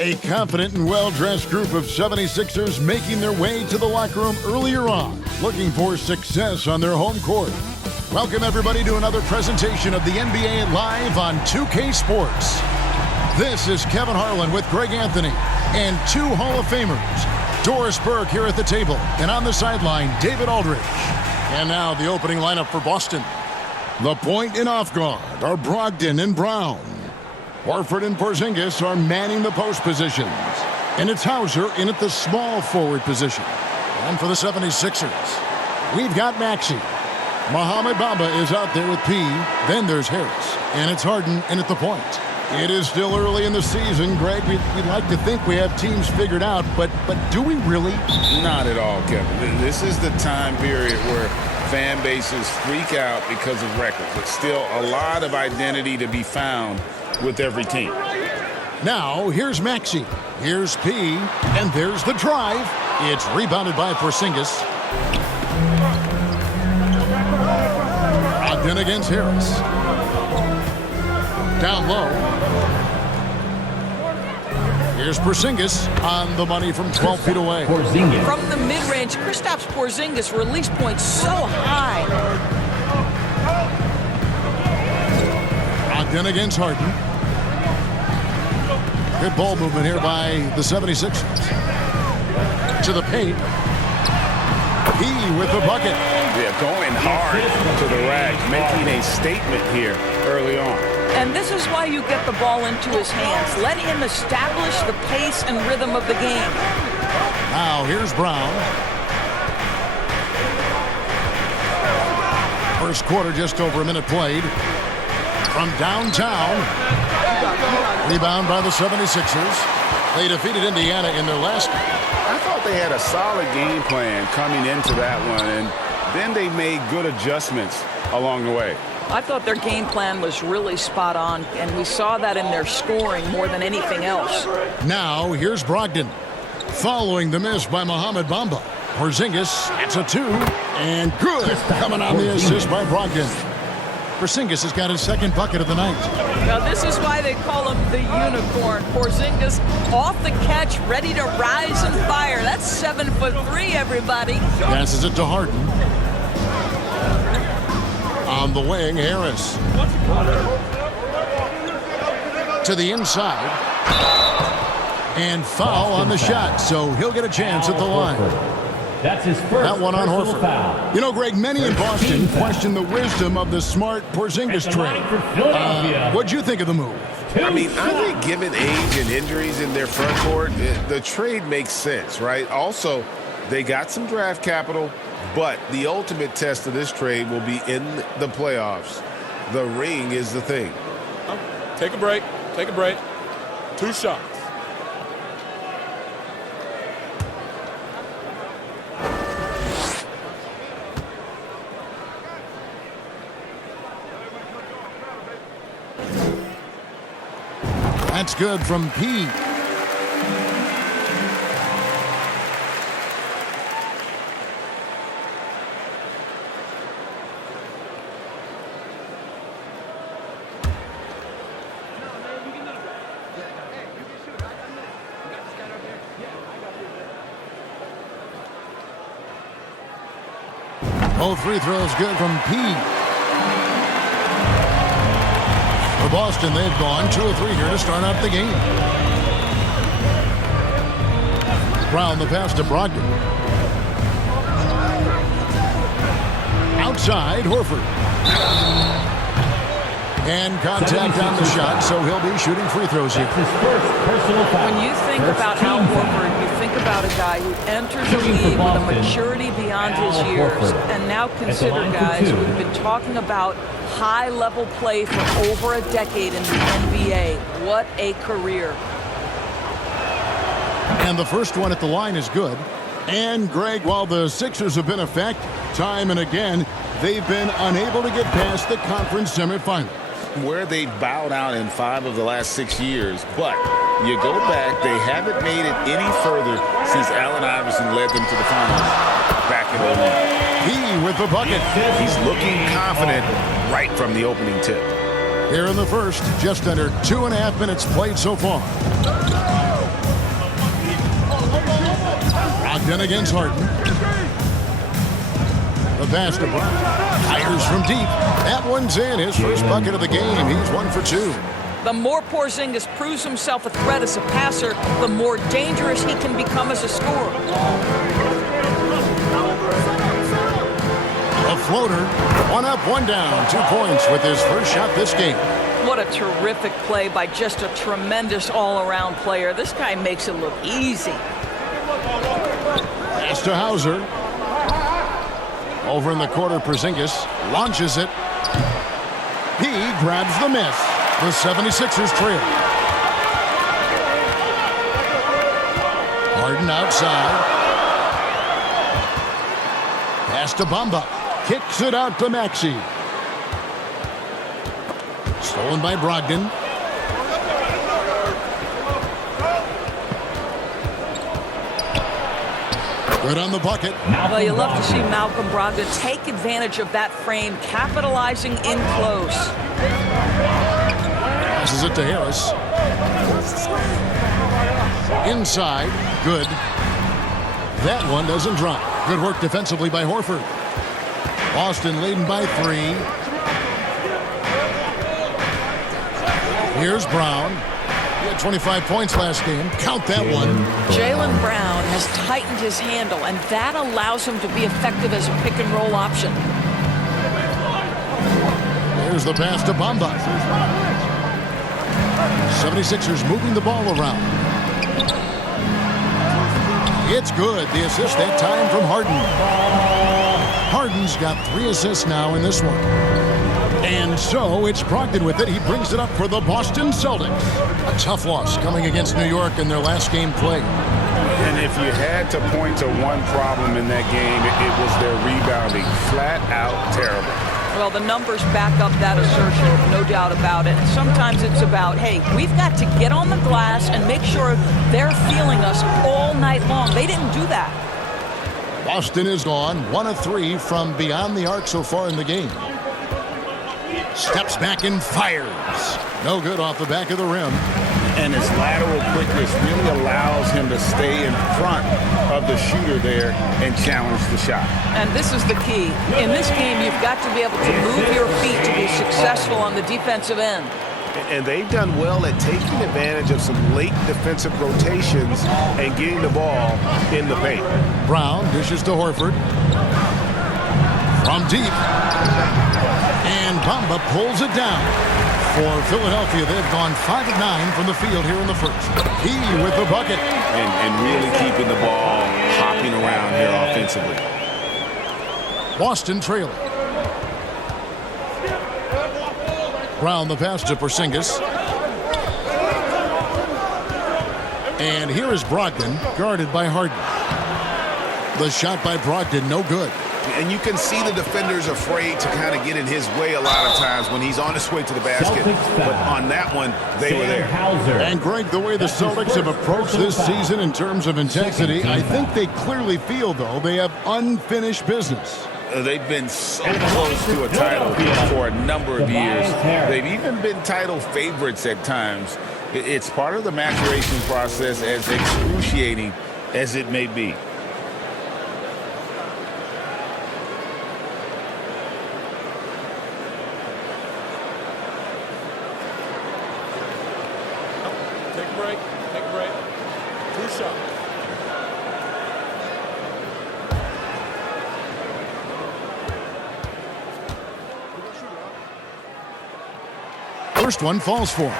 A confident and well-dressed group of 76ers making their way to the locker room earlier on, looking for success on their home court. Welcome, everybody, to another presentation of the NBA Live on 2K Sports. This is Kevin Harlan with Greg Anthony and two Hall of Famers, Doris Burke here at the table, and on the sideline, David Aldridge. And now the opening lineup for Boston. The point and off guard are Brogdon and Brown. Horford and Porzingis are manning the post positions. And it's Hauser in at the small forward position. And for the 76ers, we've got Maxey. Mohamed Bamba is out there with P. Then there's Harris. And it's Harden in at the point. It is still early in the season, Greg. We'd like to think we have teams figured out, but do we really? Not at all, Kevin. This is the time period where fan bases freak out because of records. It's still a lot of identity to be found with every team. Now, here's Maxey. Here's P. And there's the drive. It's rebounded by Porzingis. Brogdon against Harris. Down low. Here's Porzingis on the money from 12 feet away. From the mid-range, Kristaps Porzingis' release point so high. Brogdon against Harden. Good ball movement here by the 76ers. To the paint. He with the bucket. Yeah, going hard to the rack, making a statement here early on. And this is why you get the ball into his hands. Let him establish the pace and rhythm of the game. Now here's Brown. First quarter, just over a minute played. From downtown. Rebound by the 76ers. They defeated Indiana in their last game. I thought they had a solid game plan coming into that one, and then they made good adjustments along the way. I thought their game plan was really spot on, and we saw that in their scoring more than anything else. Now, here's Brogdon. Following the miss by Mohamed Bamba. Porzingis, it's a two, and good. Coming on the assist by Brogdon. Porzingis has got his second bucket of the night. Now, this is why they call him the unicorn. Porzingis off the catch, ready to rise and fire. That's 7'3", everybody. Passes it to Harden. On the wing, Harris. To the inside. And foul on the shot, so he'll get a chance at the line. That's his first. That one on Horford. Foul. You know, Greg, many in Boston question the wisdom of the smart Porzingis trade. What'd you think of the move? I mean, I think given age and injuries in their front court, the trade makes sense, right? Also, they got some draft capital, but the ultimate test of this trade will be in the playoffs. The ring is the thing. Take a break. Take a break. 2 shots. That's good from P. Both free throws good from P. For Boston, they've gone 2 of 3 here to start out the game. Brown the pass to Brogdon. Outside, Horford. And contact on the shot, so he'll be shooting free throws here. His first personal foul. When you think about Al Horford, you think about a guy who entered the league with a maturity beyond his years. And now consider, guys, we've been talking about high-level play for over a decade in the NBA. What a career. And the first one at the line is good. And, Greg, while the Sixers have been effective time and again, they've been unable to get past the conference semifinals. Where they bowed out in 5 of the last 6 years, but you go back, they haven't made it any further since Allen Iverson led them to the finals back in 2001. He with the bucket. He's looking confident right from the opening tip. Here in the first, just under 2.5 minutes played so far. Brogdon against Harden. The pass to Brown. Fires from deep. That one's in. His first bucket of the game. He's 1 for 2. The more Porzingis proves himself a threat as a passer, the more dangerous he can become as a scorer. A floater. 1 up, 1 down. 2 points with his first shot this game. What a terrific play by just a tremendous all-around player. This guy makes it look easy. Pass to Hauser. Over in the corner, Porzingis launches it. He grabs the miss. The 76ers trail. Harden outside. Pass to Bamba. Kicks it out to Maxey. Stolen by Brogdon. Good on the bucket. Well, you love to see Malcolm Brogdon take advantage of that frame, capitalizing in close. Passes it to Harris. Inside. Good. That one doesn't drop. Good work defensively by Horford. Boston leading by 3. Here's Brown. He had 25 points last game. Count that one. Jaylen Brown has tightened his handle, and that allows him to be effective as a pick-and-roll option. Here's the pass to Bamba. 76ers moving the ball around. It's good. The assist that time from Harden. Harden's got 3 assists now in this one. And so it's Brogdon with it. He brings it up for the Boston Celtics. A tough loss coming against New York in their last game played. And if you had to point to one problem in that game, it was their rebounding. Flat out terrible. Well, the numbers back up that assertion, no doubt about it. And sometimes it's about, hey, we've got to get on the glass and make sure they're feeling us all night long. They didn't do that. Boston is gone 1 of 3 from beyond the arc so far in the game. Steps back and fires. No good off the back of the rim. And his lateral quickness really allows him to stay in front of the shooter there and challenge the shot. And this is the key. In this game, you've got to be able to move your feet to be successful on the defensive end. And they've done well at taking advantage of some late defensive rotations and getting the ball in the paint. Brown dishes to Horford. From deep. And Bamba pulls it down. For Philadelphia, they've gone 5 of 9 from the field here in the first. He with the bucket. And really keeping the ball hopping around here offensively. Boston trailing. Brown the pass to Porzingis. And here is Brogdon, guarded by Harden. The shot by Brogdon, no good. And you can see the defenders afraid to kind of get in his way a lot of times when he's on his way to the basket. But on that one, they were there. And Greg, the way the Celtics have approached this season in terms of intensity, I think they clearly feel, though, they have unfinished business. They've been so close to a title for a number of years. They've even been title favorites at times. It's part of the maturation process, as excruciating as it may be. Take a break. Take a break. 2 shots. First one falls for him.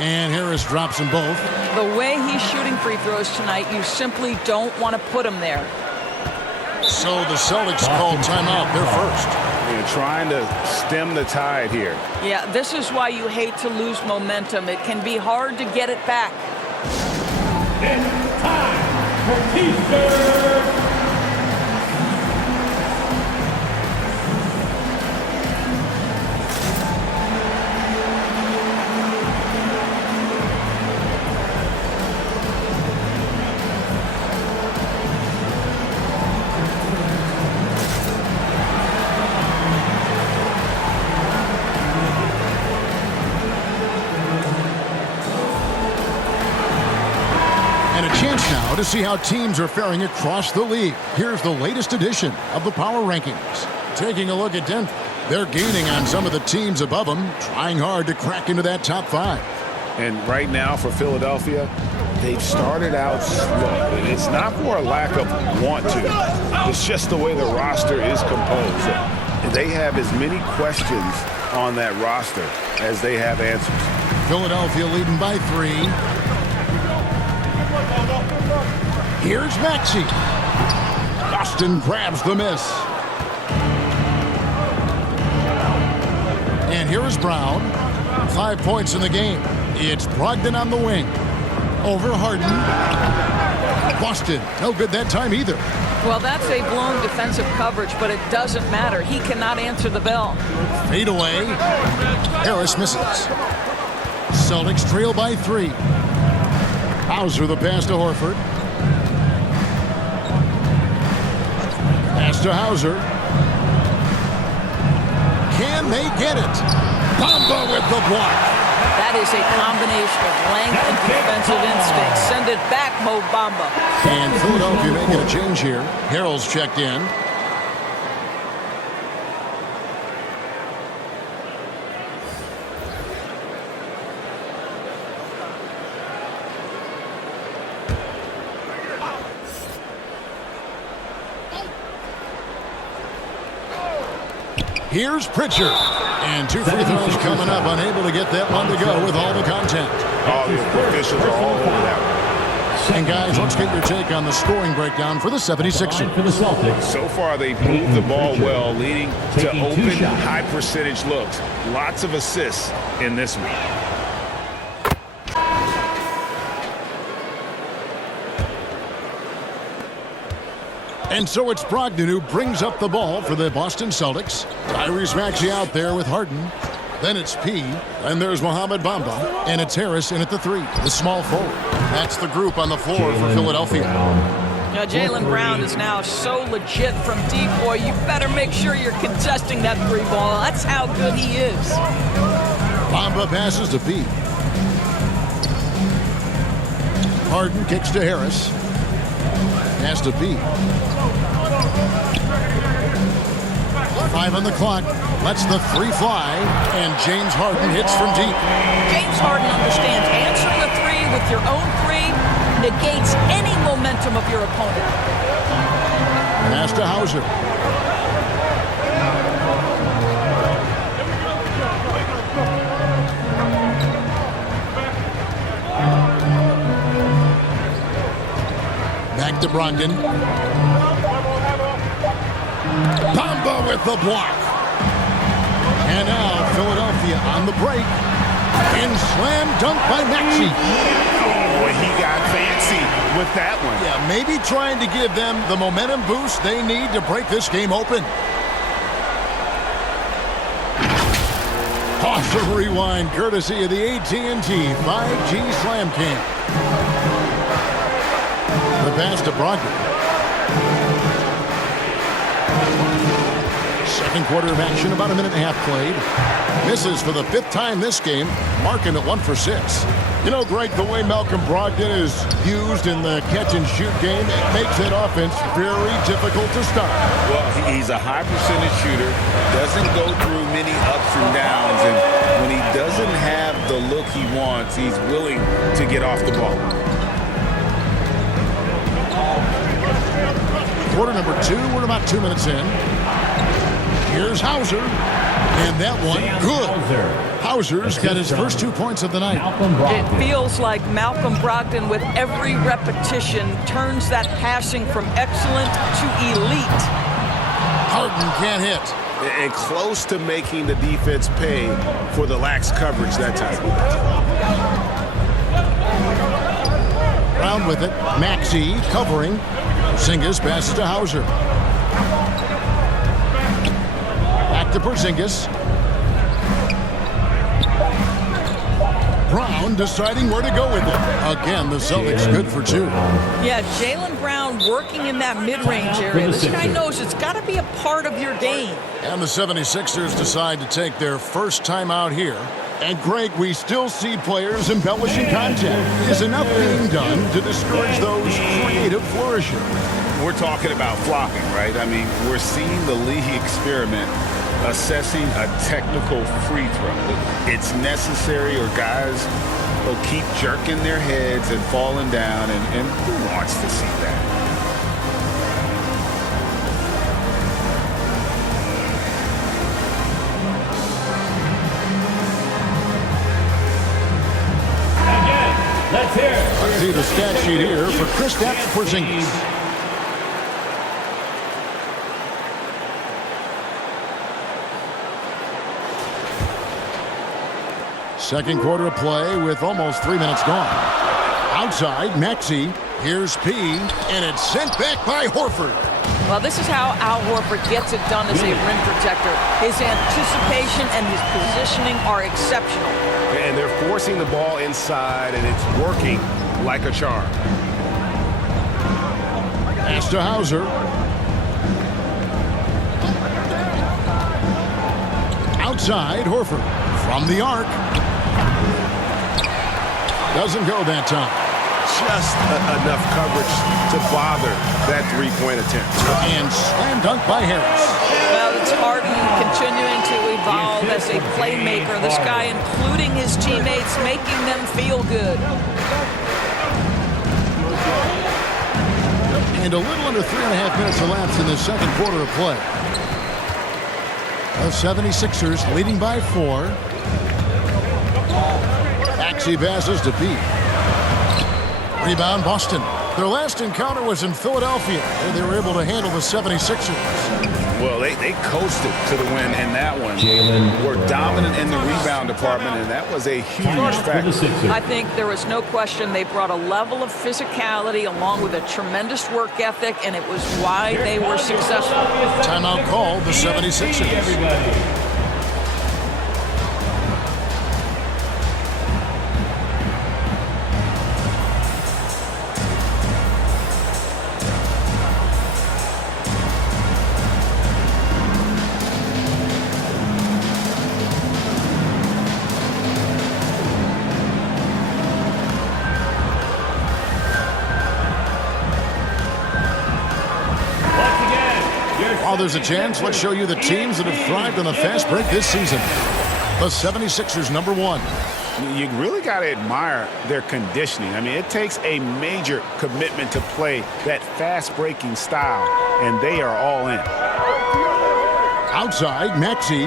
And Harris drops them both. The way he's shooting free throws tonight, you simply don't want to put him there. So the Celtics call timeout. They're first. You're trying to stem the tide here. Yeah, this is why you hate to lose momentum. It can be hard to get it back. It's time for T-shirt. chance now to see how teams are faring across the league. Here's the latest edition of the Power Rankings. Taking a look at Denver. They're gaining on some of the teams above them, trying hard to crack into that top 5. And right now for Philadelphia, they've started out slow. It's not for a lack of want to. It's just the way the roster is composed. They have as many questions on that roster as they have answers. Philadelphia leading by 3. Here's Maxey. Boston grabs the miss. And here is Brown. 5 points in the game. It's Brogdon on the wing. Over Harden. Boston, no good that time either. Well, that's a blown defensive coverage, but it doesn't matter. He cannot answer the bell. Fade away. Harris misses. Celtics trail by 3. Hauser the pass to Horford. Pass to Hauser. Can they get it? Bamba with the block. That is a combination of length and defensive instinct. Send it back, Mo Bamba. And Philadelphia making a change here. Harrell's checked in. Here's Pritchard. And 2 free throws coming up. Unable to get that one to go with all the content. Oh, the officials are all over that one. And guys, let's get your take on the scoring breakdown for the 76ers. For the Celtics. So far, they've moved the ball well, leading to open, high-percentage looks. Lots of assists in this one. And so it's Brogdon who brings up the ball for the Boston Celtics. Tyrese Maxey out there with Harden. Then it's P. And there's Mohamed Bamba. And it's Harris in at the 3, the small forward. That's the group on the floor for Philadelphia. Now, Jaylen Brown is now so legit from deep, boy. You better make sure you're contesting that 3 ball. That's how good he is. Bamba passes to P. Harden kicks to Harris. Pass to P. 5 on the clock. Lets the 3 fly. And James Harden hits from deep. James Harden understands answering a 3 with your own 3 negates any momentum of your opponent. Pass to Hauser. Back to Brogdon. Bamba with the block. And now Philadelphia on the break. And slam dunk by Maxey. Oh, he got fancy with that one. Yeah, maybe trying to give them the momentum boost they need to break this game open. Toss of rewind courtesy of the AT&T 5G Slam Cam. The pass to Brogdon. Second quarter of action, about a minute and a half played. Misses for the 5th time this game, marking it 1 for 6. You know, Greg, the way Malcolm Brogdon is used in the catch-and-shoot game, it makes that offense very difficult to stop. Well, he's a high-percentage shooter, doesn't go through many ups and downs, and when he doesn't have the look he wants, he's willing to get off the ball. Quarter number 2, we're about 2 minutes in. Here's Hauser, and that one, good. Hauser's got his first 2 points of the night. It feels like Malcolm Brogdon, with every repetition, turns that passing from excellent to elite. Harden can't hit. And close to making the defense pay for the lax coverage that time. Brown with it. Maxey covering. Porzingis passes to Hauser. Back to Porzingis. Brown deciding where to go with it. Again, the Celtics good for 2. Yeah, Jaylen Brown working in that mid-range area. This guy knows it's got to be a part of your game. And the 76ers decide to take their first time out here. And Greg, we still see players embellishing content. Is enough being done to discourage those creative flourishes? We're talking about flopping, right? I mean, we're seeing the league experiment assessing a technical free throw. It's necessary or guys will keep jerking their heads and falling down, and who wants to see that? Let's hear it. Let's see the stat sheet here for Kristaps Porzingis. Second quarter of play with almost 3 minutes gone. Outside, Maxey. Here's P, and it's sent back by Horford. Well, this is how Al Horford gets it done as a rim protector. His anticipation and his positioning are exceptional. And they're forcing the ball inside, and it's working like a charm. Pass to Hauser. Outside, Horford. From the arc. Doesn't go that time. Just enough coverage to bother that three-point attempt. And slam dunk by Harris. Well, it's Harden continuing to evolve as a playmaker. This guy, including his teammates, making them feel good. And a little under 3.5 minutes elapsed in the second quarter of play. The 76ers leading by 4. Maxey passes to P. Rebound, Boston. Their last encounter was in Philadelphia, and they were able to handle the 76ers. Well, they coasted to the win in that one. Were dominant in the rebound department, and that was a huge factor. I think there was no question they brought a level of physicality along with a tremendous work ethic, and it was why they were successful. Timeout called the 76ers. While there's a chance, let's show you the teams that have thrived on the fast break this season. The 76ers, number 1. You really got to admire their conditioning. I mean, it takes a major commitment to play that fast-breaking style, and they are all in. Outside, Maxey.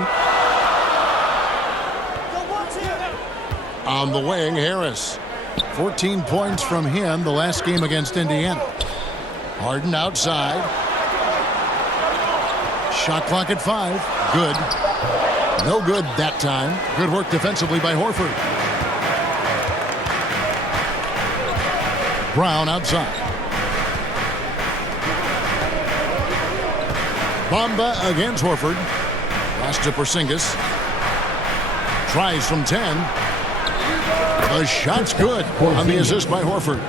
On the wing, Harris. 14 points from him the last game against Indiana. Harden outside. Shot clock at 5. Good. No good that time. Good work defensively by Horford. Brown outside. Bamba against Horford. Pass to Porzingis. Tries from 10. The shot's good on the assist by Horford.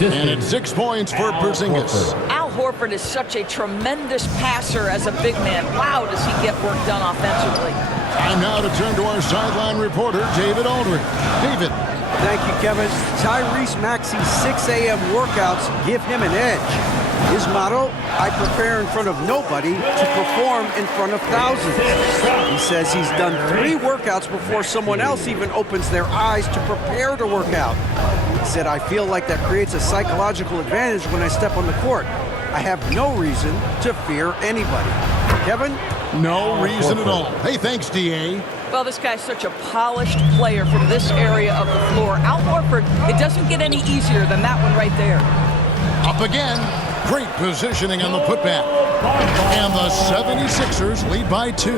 And it's 6 points for Porzingis. Al Horford is such a tremendous passer as a big man. Wow, does he get work done offensively. Time now to turn to our sideline reporter, David Aldridge. David. Thank you, Kevin. Tyrese Maxey's 6 a.m. workouts give him an edge. His motto, I prepare in front of nobody to perform in front of thousands. He says he's done 3 workouts before someone else even opens their eyes to prepare to work out. He said, I feel like that creates a psychological advantage when I step on the court. I have no reason to fear anybody. Kevin? No reason at all. Hey, thanks, D.A. Well, this guy's such a polished player from this area of the floor. Al Horford, it doesn't get any easier than that one right there. Up again. Great positioning on the putback. And the 76ers lead by 2.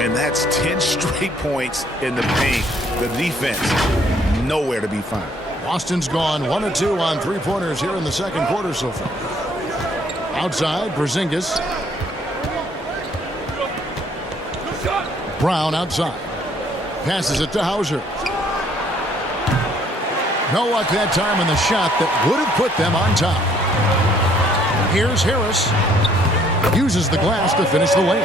And that's 10 straight points in the paint. The defense, nowhere to be found. Boston's gone 1 of 2 on 3-pointers here in the second quarter so far. Outside, Porzingis. Brown outside. Passes it to Hauser. No luck that time on the shot that would have put them on top. Here's Harris. Uses the glass to finish the layup.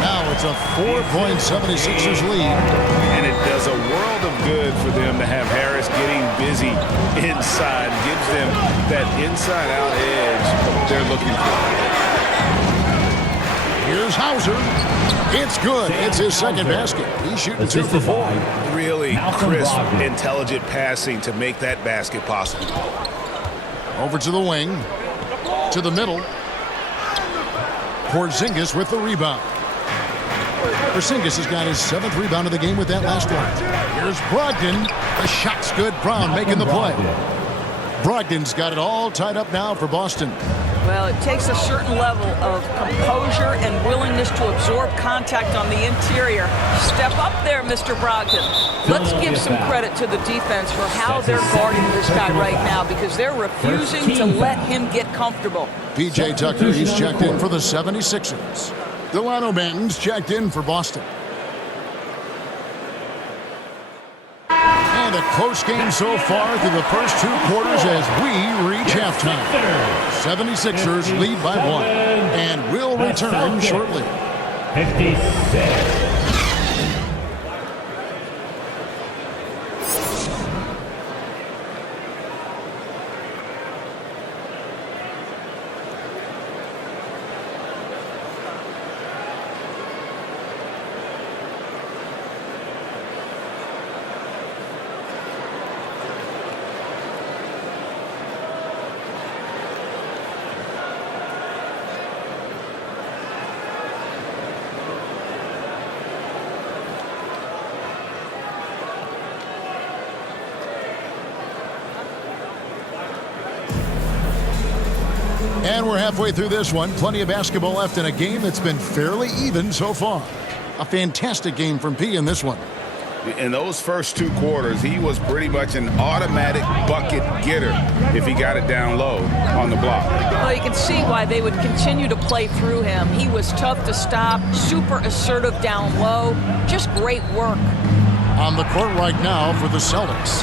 Now it's a 4-point 76ers lead. And it doesn't good for them to have Harris getting busy inside. Gives them that inside-out edge they're looking for. Here's Hauser. It's good. It's his second basket. He's shooting 2 for 4. Really crisp, intelligent passing to make that basket possible. Over to the wing. To the middle. Porzingis with the rebound. Porzingis has got his 7th rebound of the game with that last one. Here's Brogdon. The shot's good. Brown making the play. Brogdon's got it all tied up now for Boston. Well, it takes a certain level of composure and willingness to absorb contact on the interior. Step up there, Mr. Brogdon. Let's give some credit to the defense for how they're guarding this guy right now, because they're refusing to let him get comfortable. P.J. Tucker, he's checked in for the 76ers. Delano Banton's checked in for Boston. And a close game so far through the first 2 quarters as we reach halftime. 76ers lead by 1 and will return shortly. 56. And we're halfway through this one. Plenty of basketball left in a game that's been fairly even so far. A fantastic game from P in this one. In those first 2 quarters, he was pretty much an automatic bucket getter if he got it down low on the block. Well, you can see why they would continue to play through him. He was tough to stop, super assertive down low. Just great work. On the court right now for the Celtics.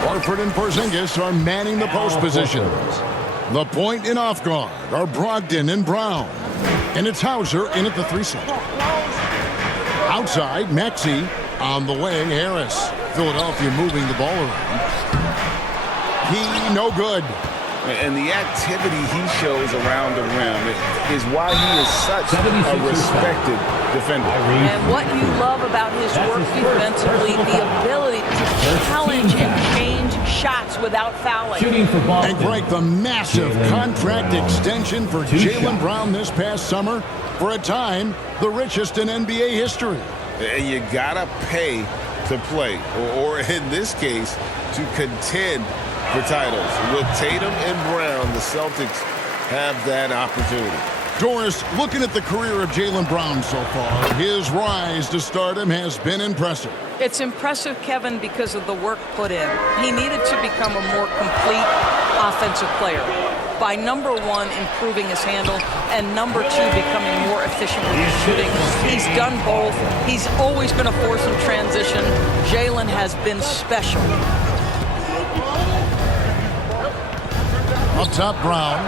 Horford and Porzingis are manning the post positions. The point and off guard are Brogdon and Brown. And it's Hauser in at the 3 slot. Outside, Maxey. On the wing, Harris. Philadelphia moving the ball around. He no good. And the activity he shows around the rim is why he is such a respected defender. And what you love about his work defensively, the ability to challenge and change shots without fouling. And break the massive contract extension for Jaylen Brown this past summer. For a time, the richest in NBA history. And you gotta pay to play, or in this case, to contend for titles. With Tatum and Brown, the Celtics have that opportunity. Doris, looking at the career of Jaylen Brown so far, his rise to stardom has been impressive. It's impressive, Kevin, because of the work put in. He needed to become a more complete offensive player by, number 1, improving his handle, and number 2, becoming more efficient with his shooting. He's done both. He's always been a force in transition. Jaylen has been special. Up top, Brown.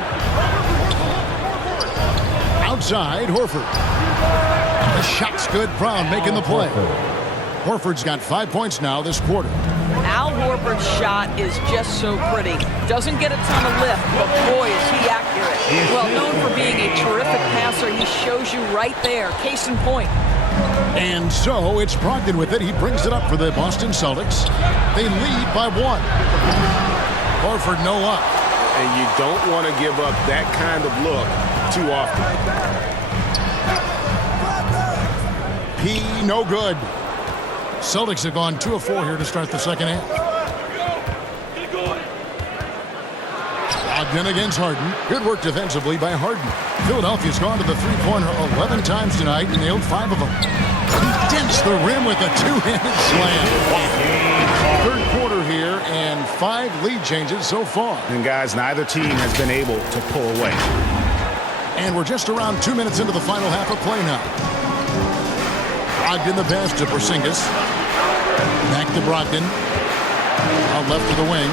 Outside, Horford. The shot's good. Brown making the play. Horford's got 5 points now this quarter. Al Horford's shot is just so pretty. Doesn't get a ton of lift, but boy, is he accurate. Well, known for being a terrific passer, he shows you right there. Case in point. And so it's Brogdon with it. He brings it up for the Boston Celtics. They lead by 1. Horford no up. And you don't want to give up that kind of look too often. P no good. Celtics have gone 2 of 4 here to start the second half. Brogdon against Harden. Good work defensively by Harden. Philadelphia's gone to the three-pointer 11 times tonight and nailed 5 of them. He dents the rim with a 2-handed slam. Third quarter here and 5 lead changes so far. And guys, neither team has been able to pull away. And we're just around 2 minutes into the final half of play now. Brogdon the pass to Porzingis. Back to Brogdon. Out left to the wing.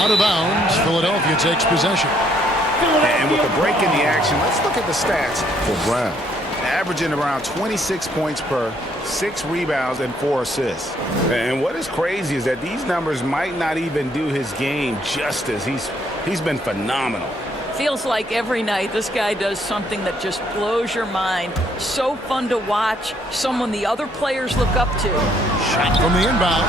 Out of bounds. Philadelphia takes possession. And with a break in the action, let's look at the stats for Brown. averaging around 26 points per, 6 rebounds, and 4 assists. And what is crazy is that these numbers might not even do his game justice. He's been phenomenal. Feels like every night this guy does something that just blows your mind. So fun to watch, someone the other players look up to. Shot from the inbound.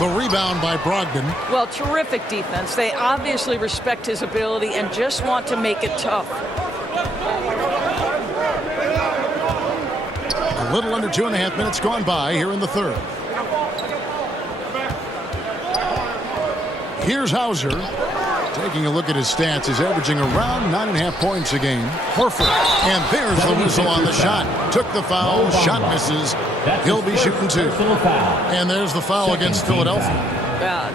The rebound by Brogdon. Well, terrific defense. They obviously respect his ability and just want to make it tough. A little under 2.5 minutes gone by here in the third. Here's Hauser. Taking a look at his stats, he's averaging around 9.5 points a game. Horford, and there's the whistle on the shot. Took the foul, shot misses. He'll be shooting 2. And there's the foul against Philadelphia.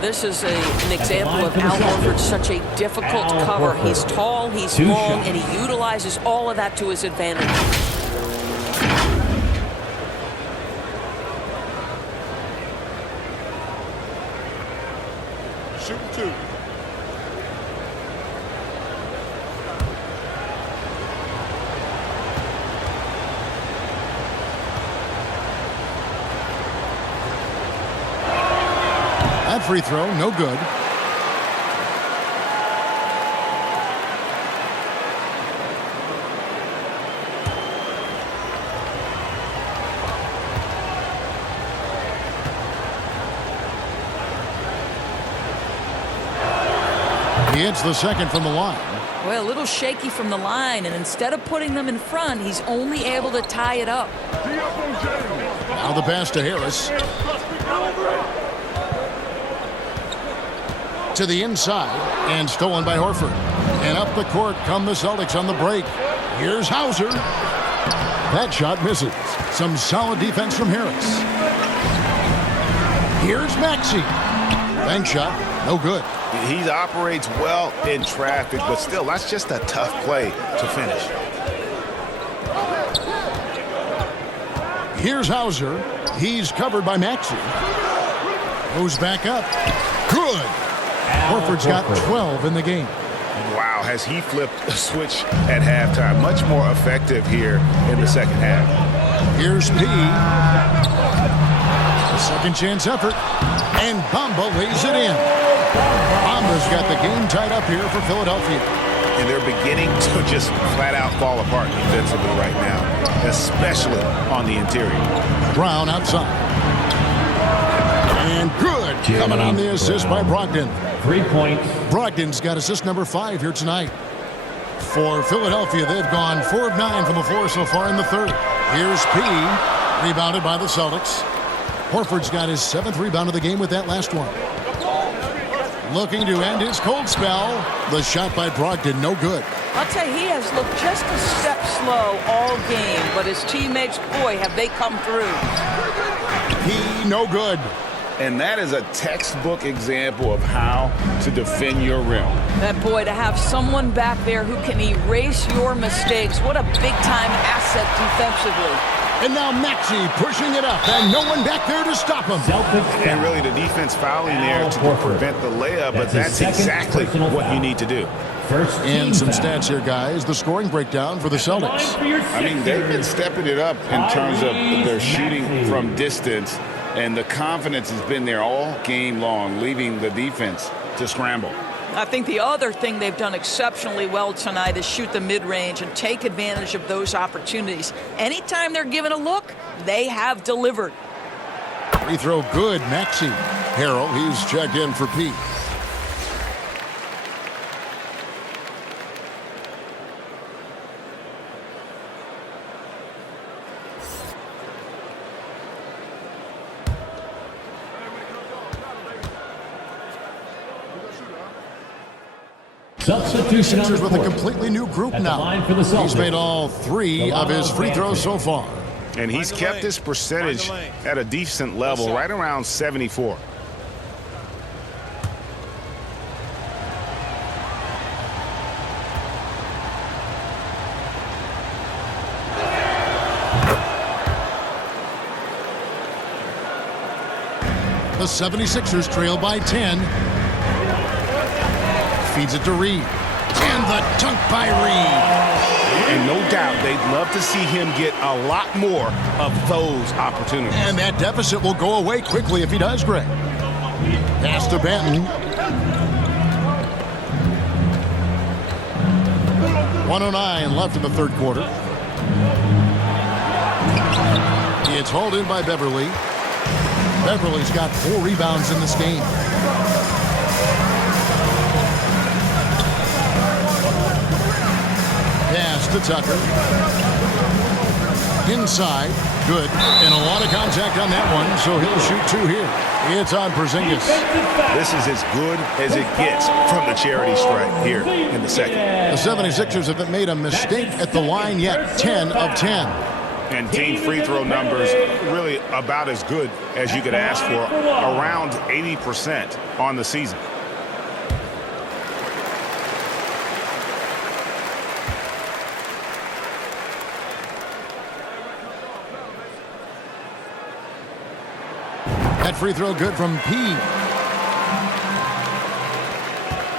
This is an example of Al Horford's such a difficult cover. He's tall, he's long, and he utilizes all of that to his advantage. Shooting 2. That free throw, no good. He hits the second from the line. Well, a little shaky from the line, and instead of putting them in front, he's only able to tie it up. Now the pass to Harris. To the inside, and stolen by Horford. And up the court come the Celtics on the break. Here's Hauser. That shot misses. Some solid defense from Harris. Here's Maxey. Bank shot, no good. He operates well in traffic, but still, that's just a tough play to finish. Here's Hauser. He's covered by Maxey. Goes back up. Good. Horford's got 12 in the game. Wow, has he flipped a switch at halftime. Much more effective here in the second half. Here's P. A second chance effort. And Bamba lays it in. Bamba's got the game tied up here for Philadelphia. And they're beginning to just flat out fall apart defensively right now, especially on the interior. Brown outside. And good. Coming on the assist by Brogdon. 3 points. Brogdon's got assist number 5 here tonight. For Philadelphia, they've gone 4 of 9 from the floor so far in the third. Here's P. Rebounded by the Celtics. Horford's got his 7th rebound of the game with that last one. Looking to end his cold spell. The shot by Brogdon, no good. I'll tell you, he has looked just a step slow all game, but his teammates, boy, have they come through. He no good. And that is a textbook example of how to defend your rim. That boy, to have someone back there who can erase your mistakes, what a big-time asset defensively. And now Maxey pushing it up, and no one back there to stop him. And really the defense fouling there to prevent the layup, but that's exactly what you need to do. And some stats here, guys. The scoring breakdown for the Celtics. I mean, they've been stepping it up in terms of their shooting from distance, and the confidence has been there all game long, leaving the defense to scramble. I think the other thing they've done exceptionally well tonight is shoot the mid-range and take advantage of those opportunities. Anytime they're given a look, they have delivered. Free throw good, Maxey. Harrell, he's checked in for Pete. Substitution Sixers with a completely new group now. He's made all 3 of his free throws so far. And he's kept his percentage at a decent level, right around 74. The 76ers trail by 10. Feeds it to Reed. And the dunk by Reed. And no doubt they'd love to see him get a lot more of those opportunities. And that deficit will go away quickly if he does, Greg. Pass to Benton. 1:09 left in the third quarter. It's hauled in by Beverly. Beverly's got 4 rebounds in this game. Pass to Tucker. Inside. Good. And a lot of contact on that one, so he'll shoot 2 here. It's on Porzingis. This is as good as it gets from the charity stripe here in the second. The 76ers haven't made a mistake at the line yet. 10 of 10. And team free throw numbers really about as good as you could ask for, around 80% on the season. That free throw good from P.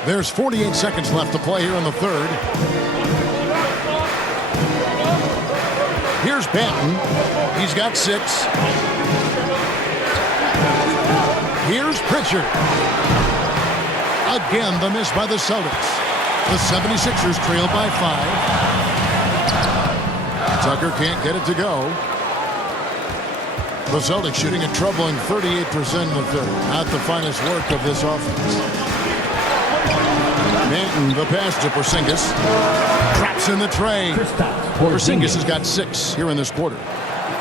There's 48 seconds left to play here in the third. Here's Benton. He's got 6. Here's Pritchard. Again, the miss by the Celtics. The 76ers trail by 5. Tucker can't get it to go. The Celtics shooting a troubling 38% in the third. Not the finest work of this offense. Benton, the pass to Porzingis. Traps in the tray. Porzingis has got 6 here in this quarter.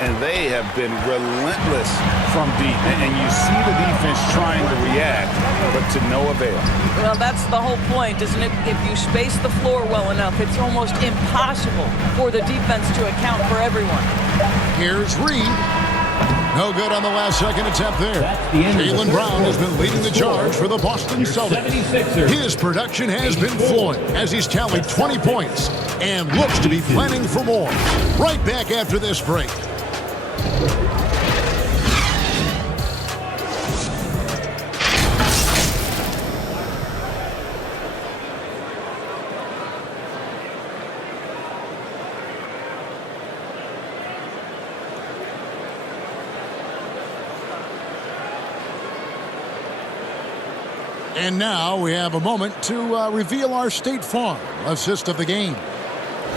And they have been relentless from deep. And you see the defense trying to react, but to no avail. Well, that's the whole point, isn't it? If you space the floor well enough, it's almost impossible for the defense to account for everyone. Here's Reed. No good on the last second attempt there. Jaylen Brown has been leading the charge for the Boston Celtics. His production has been flowing as he's tallied 20 points and looks to be planning for more. Right back after this break. And now we have a moment to reveal our State Farm assist of the game.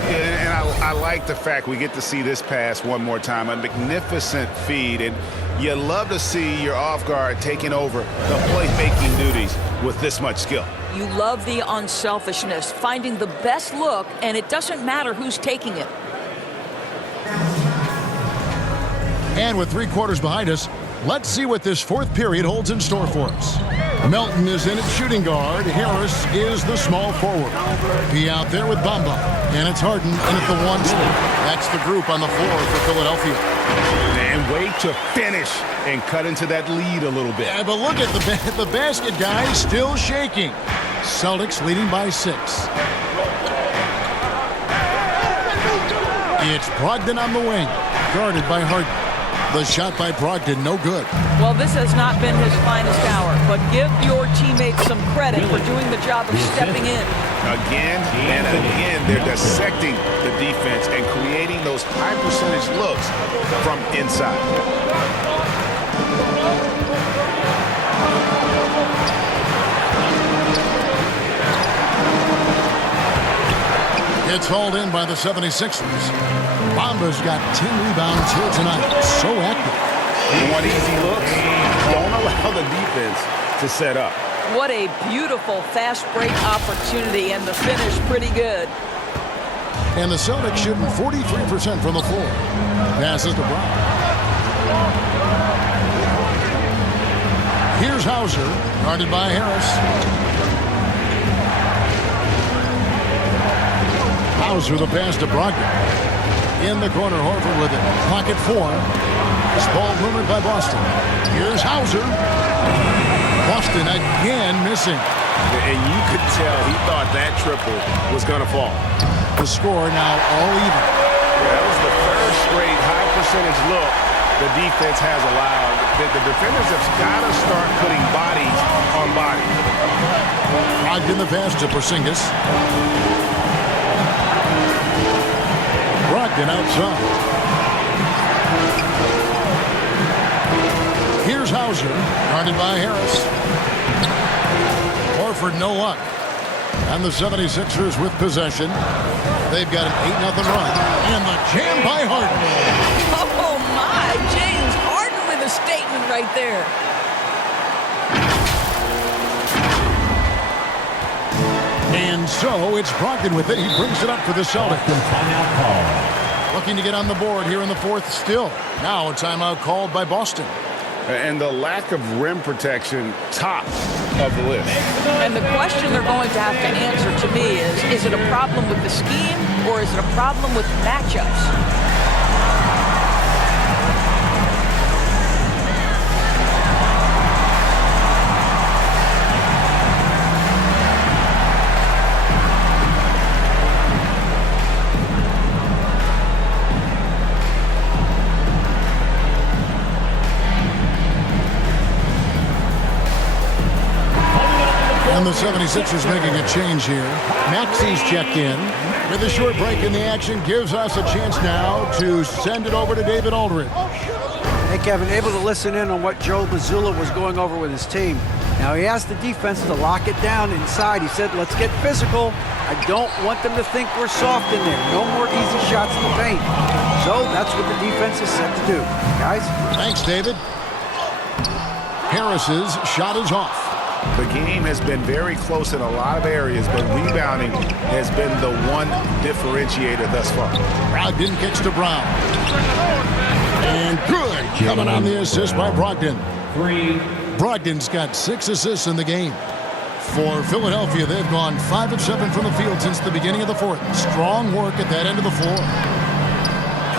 And I like the fact we get to see this pass one more time. A magnificent feed. And you love to see your off guard taking over the playmaking duties with this much skill. You love the unselfishness, finding the best look, and it doesn't matter who's taking it. And with 3 quarters behind us, let's see what this fourth period holds in store for us. Melton is in at shooting guard. Harris is the small forward. Be out there with Bamba. And it's Harden in at the 1 spot. That's the group on the floor for Philadelphia. And wait to finish and cut into that lead a little bit. Yeah, but look at the basket guy still shaking. Celtics leading by 6. It's Brogdon on the wing, guarded by Harden. The shot by Brogdon, no good. Well, this has not been his finest hour, but give your teammates some credit for doing the job of stepping in. Again and again, they're dissecting the defense and creating those high percentage looks from inside. It's hauled in by the 76ers. Bamba's got 10 rebounds here tonight. So active. You want easy looks? Don't allow the defense to set up. What a beautiful fast break opportunity, and the finish pretty good. And the Celtics shooting 43% from the floor. Passes to Brown. Here's Hauser, guarded by Harris. Hauser, the pass to Brogdon. In the corner, Horford with it. Pocket 4. This ball rumored by Boston. Here's Hauser. Boston again missing. And you could tell he thought that triple was going to fall. The score now all even. That was the third straight high percentage look the defense has allowed. The defenders have got to start putting bodies on bodies. Brogdon the pass to Porzingis. Brogdon outside. Here's Hauser, guarded by Harris. Horford, no luck. And the 76ers with possession. They've got an 8-0 run. And the jam by Harden. Oh, my. James Harden with a statement right there. And so it's Brogdon with it. He brings it up for the Celtics. Timeout call. Looking to get on the board here in the fourth still. Now a timeout called by Boston. And the lack of rim protection, top of the list. And the question they're going to have to answer to me is it a problem with the scheme or is it a problem with matchups? And the 76ers making a change here. Maxey's checked in. With a short break in the action, gives us a chance now to send it over to David Aldridge. Hey, Kevin, able to listen in on what Joe Mazzulla was going over with his team. Now, he asked the defense to lock it down inside. He said, let's get physical. I don't want them to think we're soft in there. No more easy shots in the paint. So that's what the defense is set to do. Guys? Thanks, David. Harris's shot is off. The game has been very close in a lot of areas, but rebounding has been the one differentiator thus far. Brogdon kicks to Brown. And good. Coming on the assist by Brogdon. Brogdon's got 6 assists in the game. For Philadelphia, they've gone 5 of 7 from the field since the beginning of the fourth. Strong work at that end of the floor.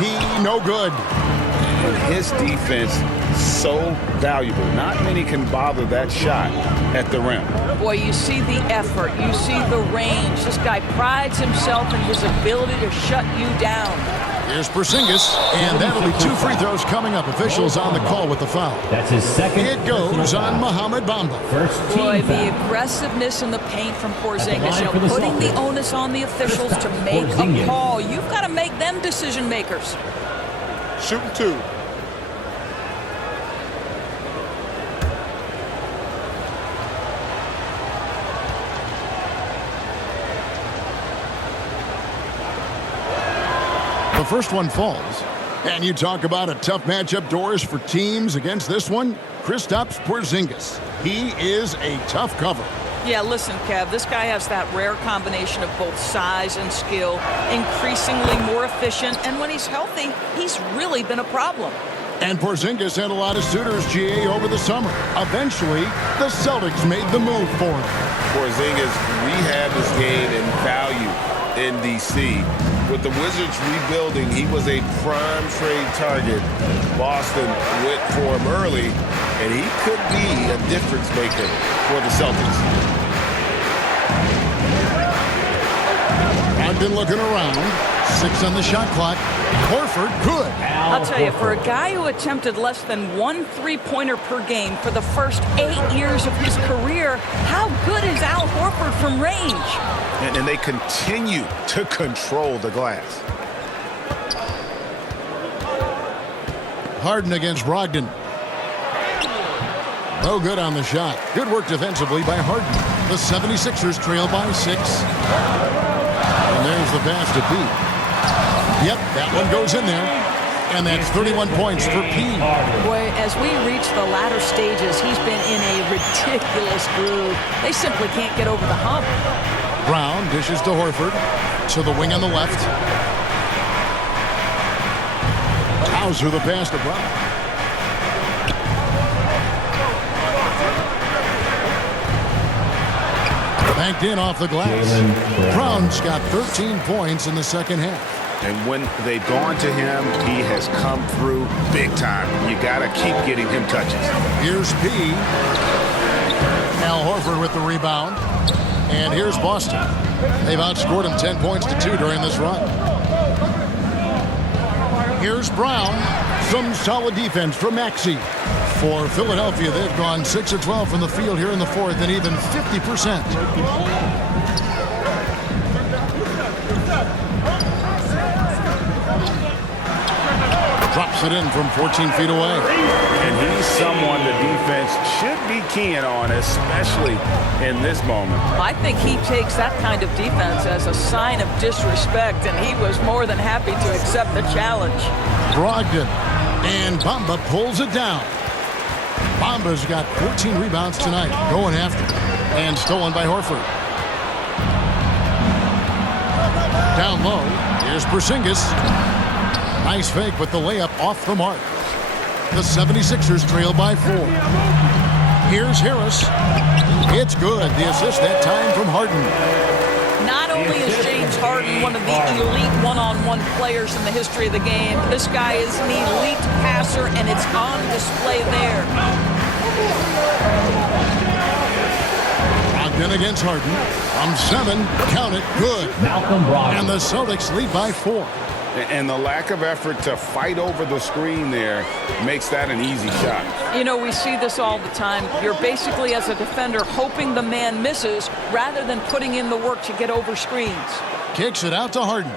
He no good. His defense so valuable. Not many can bother that shot at the rim. Boy, you see the effort. You see the range. This guy prides himself in his ability to shut you down. Here's Porzingis, and that'll be 2 free throws coming up. Officials on the call with the foul. That's his second. It goes on Mohamed Bamba. First Boy, team the foul. aggressiveness in the paint from Porzingis. At the line for the Putting the Celtics. onus on the officials to make Porzingis. a call. You've got to make them decision makers. Shooting 2. The first one falls. And you talk about a tough matchup doors for teams against this one. Kristaps Porzingis. He is a tough cover. Yeah, listen, Kev, this guy has that rare combination of both size and skill, increasingly more efficient, and when he's healthy, he's really been a problem. And Porzingis had a lot of suitors, GA, over the summer. Eventually, the Celtics made the move for him. Porzingis rehab his game and value in D.C. With the Wizards rebuilding, he was a prime trade target. Boston went for him early, and he could be a difference maker for the Celtics. Brogdon looking around. 6 on the shot clock. Horford, good. I'll tell you, for a guy who attempted less than 1 3-pointer per game for the first 8 years of his career, how good is Al Horford from range? And they continue to control the glass. Harden against Brogdon. No good on the shot. Good work defensively by Harden. The 76ers trail by 6. And there's the pass to Pete. Yep, that one goes in there. And that's 31 points for Pete. Boy, as we reach the latter stages, he's been in a ridiculous groove. They simply can't get over the hump. Brown dishes to Horford. To the wing on the left. Hauser the pass to Brown. Banked in off the glass. Brown's got 13 points in the second half. And when they've gone to him, he has come through big time. You got to keep getting him touches. Here's P. Al Horford with the rebound. And here's Boston. They've outscored him 10 points to 2 during this run. Here's Brown. Some solid defense from Maxey. For Philadelphia, they've gone 6 of 12 from the field here in the fourth and even 50%. Drops it in from 14 feet away. And he's someone the defense should be keying on, especially in this moment. I think he takes that kind of defense as a sign of disrespect, and he was more than happy to accept the challenge. Brogdon. And Bamba pulls it down. Bamba's got 14 rebounds tonight, going after. And stolen by Horford. Down low, here's Porzingis. Nice fake, but the layup off the mark. The 76ers trail by 4. Here's Harris. It's good. The assist that time from Harden. Not only is James Harden one of the elite one-on-one players in the history of the game, this guy is an elite passer, and it's on display there. Brogdon against Harden. From 7, count it, good. Malcolm Brogdon. And the Celtics lead by 4. And the lack of effort to fight over the screen there makes that an easy shot. You know, we see this all the time. You're basically, as a defender, hoping the man misses rather than putting in the work to get over screens. Kicks it out to Harden.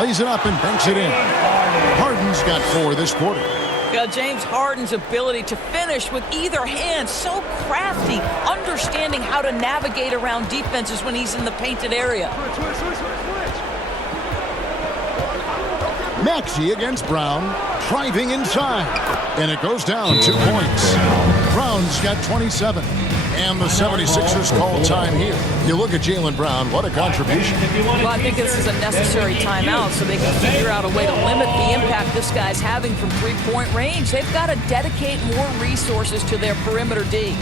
Lays it up and banks it in. Harden's got 4 this quarter. James Harden's ability to finish with either hand, so crafty, understanding how to navigate around defenses when he's in the painted area. Maxey against Brown, driving inside. And it goes down 2 points. Brown's got 27. And the 76ers call time here. You look at Jaylen Brown, what a contribution. Well, I think this is a necessary timeout so they can figure out a way to limit the impact this guy's having from three-point range. They've got to dedicate more resources to their perimeter D.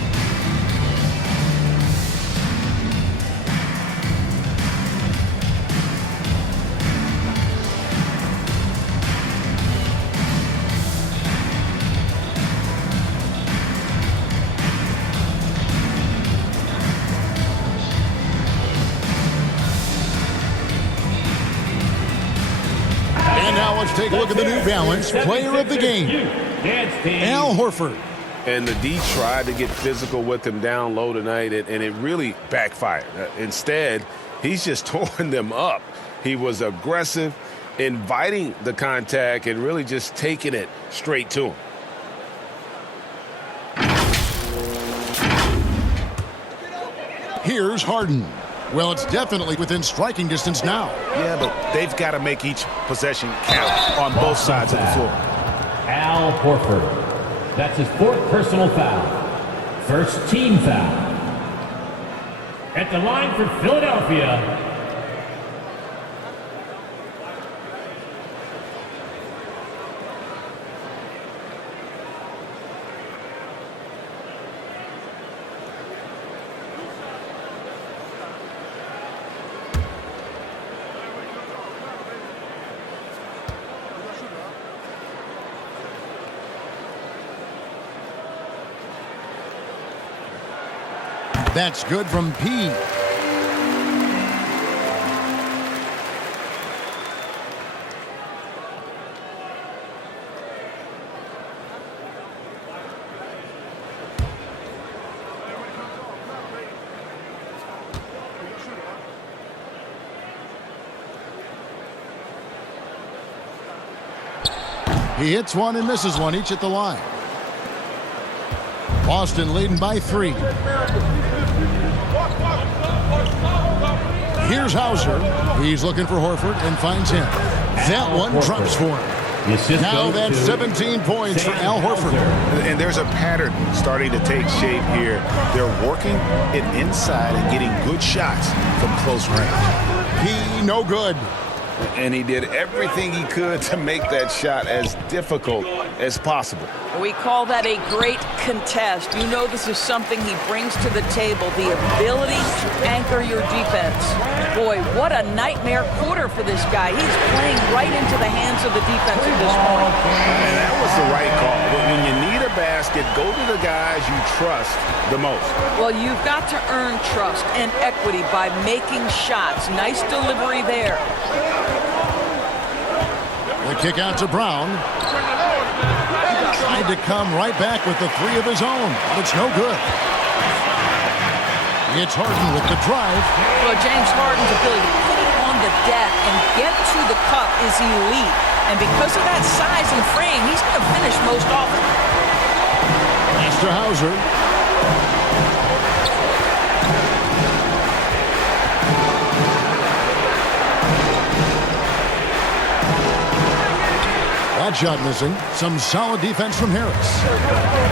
Let's take a look at the New Balance player of the game, Al Horford. And the D tried to get physical with him down low tonight, and it really backfired. Instead, he's just torn them up. He was aggressive, inviting the contact, and really just taking it straight to him. Here's Harden. Well, it's definitely within striking distance now. Yeah, but they've got to make each possession count on both sides of the floor. Al Horford. That's his 4th personal foul. First team foul. At the line for Philadelphia, That's good from P. He hits one and misses one, each at the line. Boston leading by 3. Here's Hauser. He's looking for Horford and finds him. That one drops for him. Now that's 17 points for Al Horford. And there's a pattern starting to take shape here. They're working it inside and getting good shots from close range. He no good. And he did everything he could to make that shot as difficult as possible. We call that a great contest. You know this is something he brings to the table, the ability to anchor your defense. Boy, what a nightmare quarter for this guy. He's playing right into the hands of the defense at this point. And that was the right call. But when you need a basket, go to the guys you trust the most. Well, you've got to earn trust and equity by making shots. Nice delivery there. The kick out to Brown. Tried to come right back with the 3 of his own, but it's no good. It's Harden with the drive. Well, James Harden's ability to put it on to death and get to the cup is elite. And because of that size and frame, he's going to finish most often. Master Hauser. That shot missing. Some solid defense from Harris.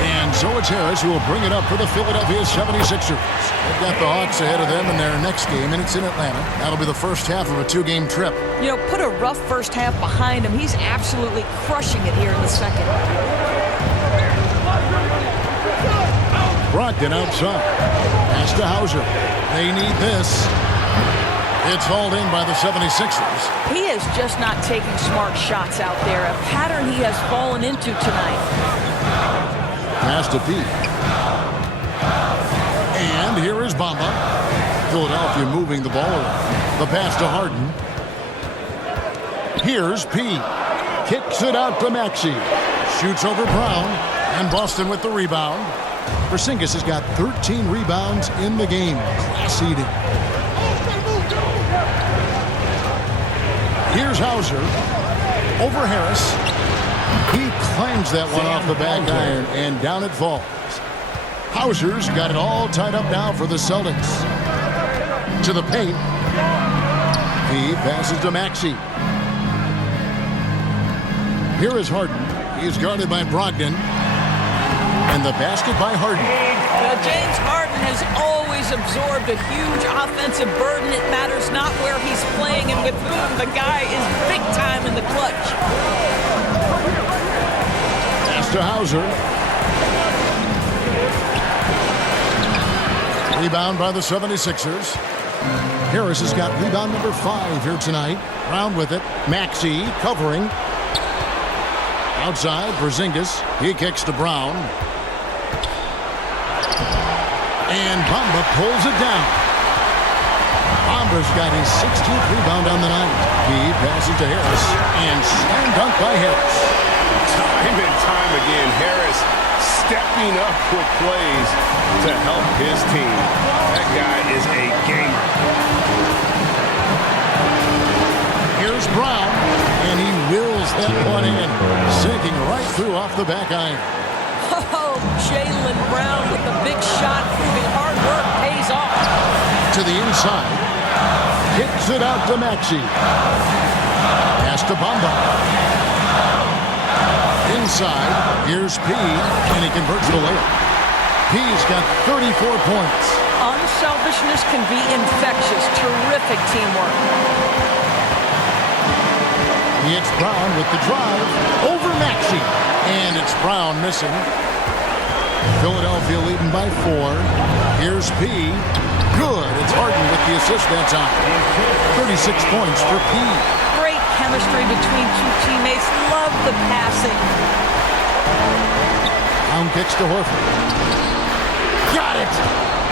And so it's Harris who will bring it up for the Philadelphia 76ers. They've got the Hawks ahead of them in their next game, and it's in Atlanta. That'll be the first half of a 2-game trip. You know, put a rough first half behind him. He's absolutely crushing it here in the second. Brogdon outside. Pass to Hauser. They need this. It's hauled in by the 76ers. He is just not taking smart shots out there, a pattern he has fallen into tonight. Pass to P. And here is Bamba. Philadelphia moving the ball around. The pass to Harden. Here's P. Kicks it out to Maxey. Shoots over Brown. And Boston with the rebound. Porzingis has got 13 rebounds in the game. Class eating. Here's Hauser. Over Harris. He clangs that one off the back iron, and down it falls. Hauser's got it all tied up now for the Celtics. To the paint. He passes to Maxey. Here is Harden. He is guarded by Brogdon. And the basket by Harden. James Harden has always absorbed a huge offensive burden. It matters not where he's playing and with whom. The guy is big time in the clutch. Pass to Hauser. Rebound by the 76ers. Harris has got rebound number 5 here tonight. Brown with it. Maxey covering. Outside, Porzingis. He kicks to Brown. And Bamba pulls it down. Bamba's got his 16th rebound on the night. He passes to Harris. And slam dunk by Harris. Time and time again, Harris stepping up with plays to help his team. That guy is a gamer. Here's Brown. And he wills that one in. Sinking right through off the back iron. Oh, Jaylen Brown with the big shot, proving hard work pays off. To the inside. Kicks it out to Maxey. Pass to Bamba. Inside. Here's P. And he converts the layup. P's got 34 points. Unselfishness can be infectious. Terrific teamwork. It's Brown with the drive. Over Maxey. And it's Brown missing. Philadelphia leading by 4. Here's P. Good. It's Harden with the assist that time. 36 points for P. Great chemistry between two teammates. Love the passing. Brown kicks to Horford. Got it.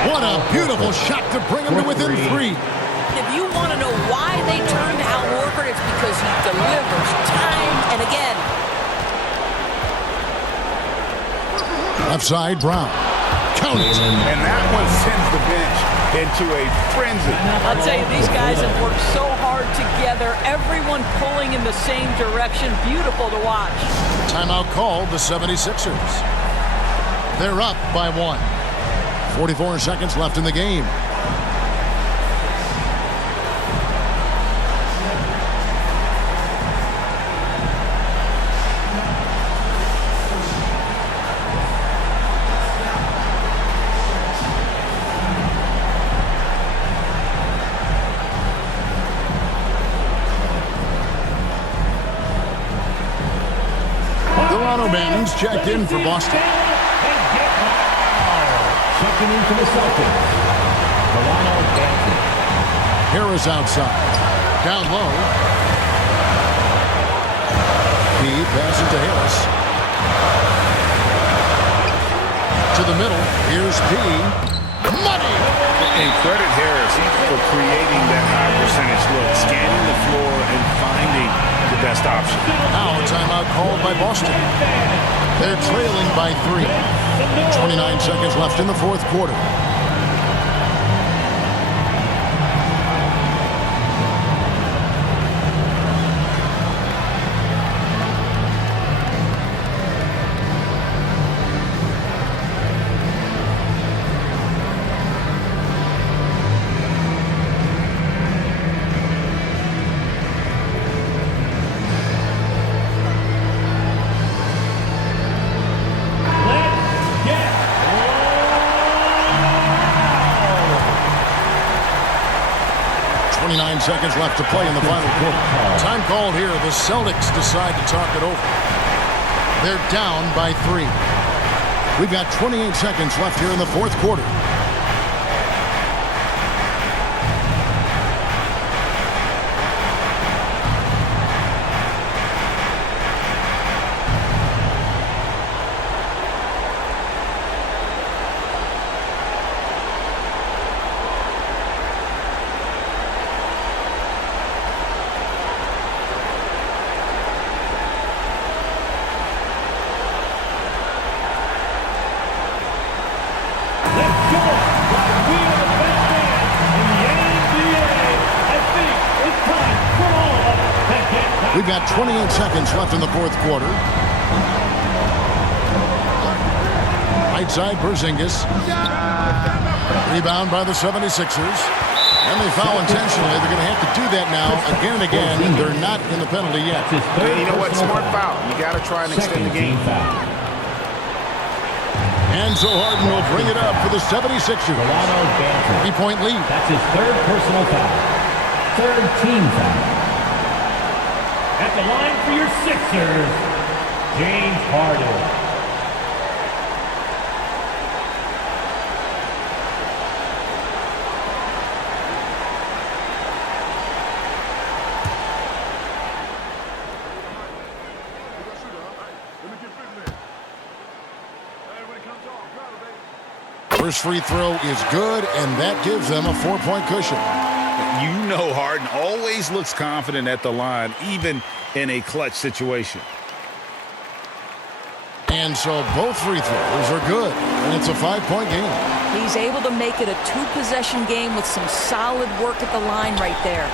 What a beautiful shot to bring him to within 3. If you want to know why they turned to Al Horford, it's because he delivers time and again. Left side, Brown. Count it. And that one sends the bench into a frenzy. I'll tell you, these guys have worked so hard together. Everyone pulling in the same direction. Beautiful to watch. Timeout called the 76ers. They're up by 1. 44 seconds left in the game. Ben's checked in for Boston. Checking in for the Celtics. Harris outside. Down low. He passes to Harris. To the middle. Here's P. Money! And credit Harris for creating that high percentage look, scanning the floor and finding the best option. Now a timeout called by Boston. They're trailing by 3. 29 seconds left in the fourth quarter. seconds left to play in the final quarter. Time called here. The Celtics decide to talk it over. They're down by 3. We've got 28 seconds left here in the fourth quarter. We've got 28 seconds left in the fourth quarter. Right side, Porzingis. Rebound by the 76ers. And they foul intentionally. They're going to have to do that now again and again. They're not in the penalty yet. And you know what? Smart foul. You got to try and extend the game. And so Harden will bring it up for the 76ers. 3-point lead. That's his third personal foul. Third team foul. At the line for your Sixers, James Harden. First free throw is good, and that gives them a 4-point cushion. You know Harden always looks confident at the line, even in a clutch situation. And so both free throws are good, and it's a 5-point game. He's able to make it a 2-possession game with some solid work at the line right there.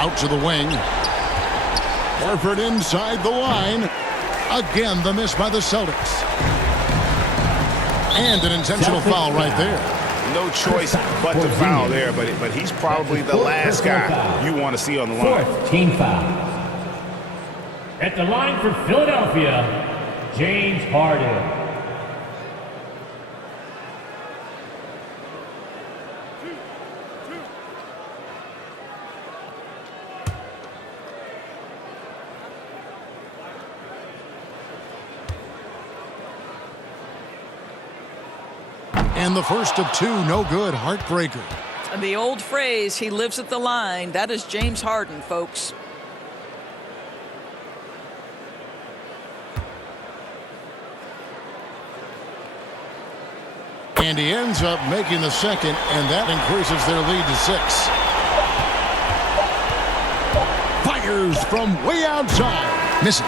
Out to the wing. Horford inside the line. Again, the miss by the Celtics. And an intentional foul right there. No choice but to foul there, but he's probably the last guy you want to see on the line. Fourth team foul. At the line for Philadelphia, James Harden. And the first of 2, no good, heartbreaker. And the old phrase, he lives at the line, that is James Harden, folks. And he ends up making the second, and that increases their lead to 6. Fires from way outside. Misses.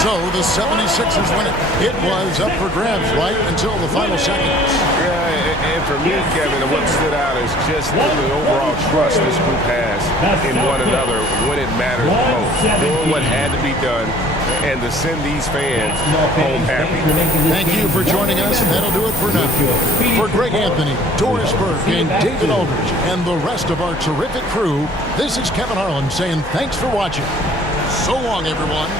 So the 76ers win it. It was up for grabs right until the final seconds. Yeah, and for me, Kevin, what stood out is just the overall trust this group has in one another when it matters most. Doing what had to be done and to send these fans home happy. Thank you for joining us, and that'll do it for now. For Greg Anthony, Doris Burke, and David Aldridge, and the rest of our terrific crew, this is Kevin Harlan saying thanks for watching. So long, everyone.